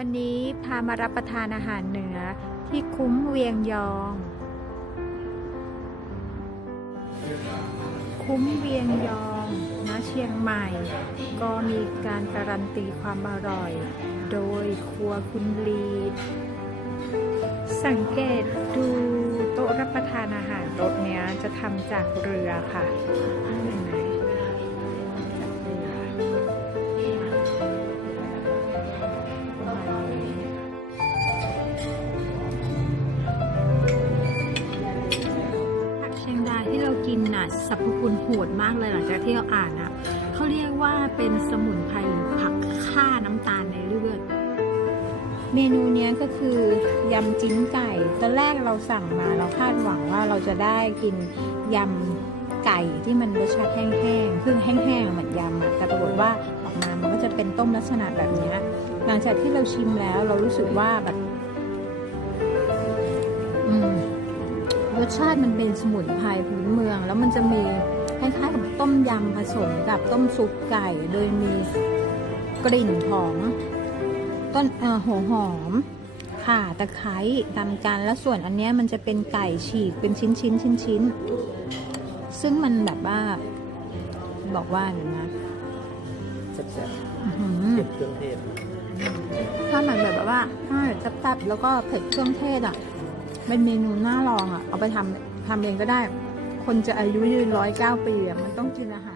วันนี้พามารับประทานอาหารเหนือที่คุ้มเวียงยอง คุ้มเวียงยองนะเชียงใหม่ ก็มีการการันตีความอร่อย โดยครัวคุณลี สังเกตดูโต๊ะรับประทานอาหารรถเนี้ยจะทำจากเรือค่ะ กินน่ะสรรพคุณโหดมากเลยหลังจากที่เราอ่านนะเขาเรียกว่าเป็นสมุนไพรผักฆ่าน้ำตาลในเลือดเมนูเนี้ยก็คือยำจิ้นไก่ ตอนแรกเราสั่งมาเราคาดหวังว่าเราจะได้กินยำไก่ที่มันรสชาติแห้งๆคือแห้งๆเหมือนยำอะแต่ปรากฏว่าออกมามันก็จะเป็นต้มลักษณะแบบนี้หลังจากที่เราชิมแล้วเรารู้สึกว่าแบบ อืม รสชาติมันเป็นสมุนไพรพื้นเมือง แล้วมันจะมีคล้ายๆกับต้มยำผสมกับต้มซุปไก่ โดยมีกลิ่นของต้นเอ่อหัวหอมข่าตะไคร้ตำกันแล้วส่วนอันเนี้ยมันจะเป็นไก่ฉีกเป็นชิ้นชิ้นชิ้นชิ้นๆซึ่งมันแบบว่า บอกว่าเดี๋ยวนะแซ่บอื้อหืๆอเก็บเครื่องเทศถ้ามันแบบว่าใช่จับๆแล้วก็เผ็ดเครื่องเทศอะ เป็นเมนูน่าลองอะ เอาไปทำทำเองก็ได้ คนจะอายุยืนร้อยเก้าปีอะมันต้องกินอาหาร